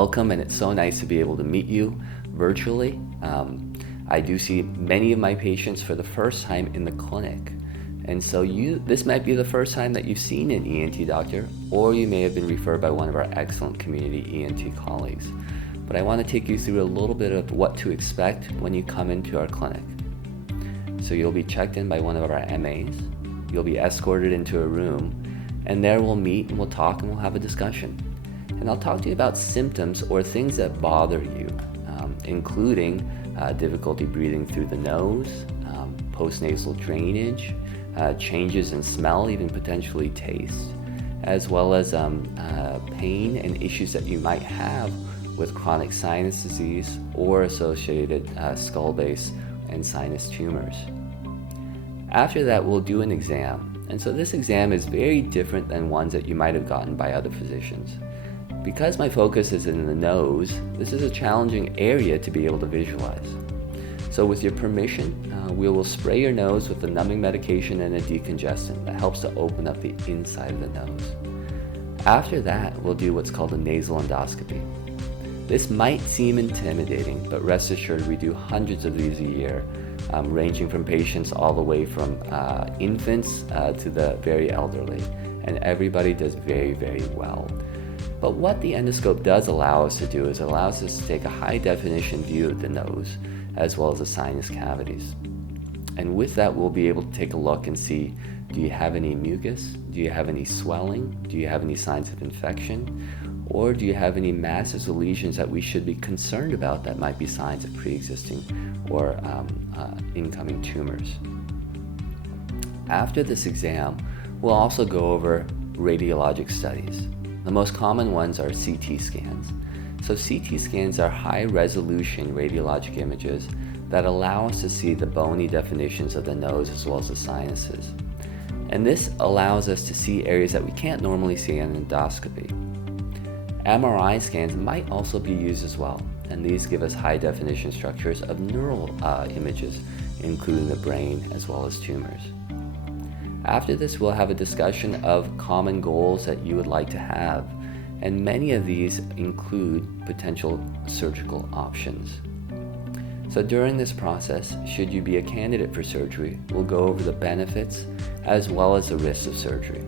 welcome, and it's so nice to be able to meet you virtually. I do see many of my patients for the first time in the clinic. And so this might be the first time that you've seen an ENT doctor, or you may have been referred by one of our excellent community ENT colleagues. But I want to take you through a little bit of what to expect when you come into our clinic. So you'll be checked in by one of our MAs. You'll be escorted into a room, and there we'll meet and we'll talk and we'll have a discussion. And I'll talk to you about symptoms or things that bother you, including difficulty breathing through the nose, postnasal drainage, changes in smell, even potentially taste, as well as pain and issues that you might have with chronic sinus disease or associated skull base and sinus tumors. After that, we'll do an exam. And so this exam is very different than ones that you might have gotten by other physicians. Because my focus is in the nose, this is a challenging area to be able to visualize. So with your permission, we will spray your nose with a numbing medication and a decongestant that helps to open up the inside of the nose. After that, we'll do what's called a nasal endoscopy. This might seem intimidating, but rest assured we do hundreds of these a year, ranging from patients all the way from infants to the very elderly, and everybody does very, very well. But what the endoscope does allow us to do is it allows us to take a high definition view of the nose as well as the sinus cavities. And with that, we'll be able to take a look and see, do you have any mucus? Do you have any swelling? Do you have any signs of infection? Or do you have any masses or lesions that we should be concerned about that might be signs of pre-existing or incoming tumors? After this exam, we'll also go over radiologic studies. The most common ones are CT scans. So CT scans are high-resolution radiologic images that allow us to see the bony definitions of the nose as well as the sinuses. And this allows us to see areas that we can't normally see in endoscopy. MRI scans might also be used as well, and these give us high-definition structures of neural images, including the brain as well as tumors. After this, we'll have a discussion of common goals that you would like to have, and many of these include potential surgical options. So during this process, should you be a candidate for surgery, we'll go over the benefits as well as the risks of surgery.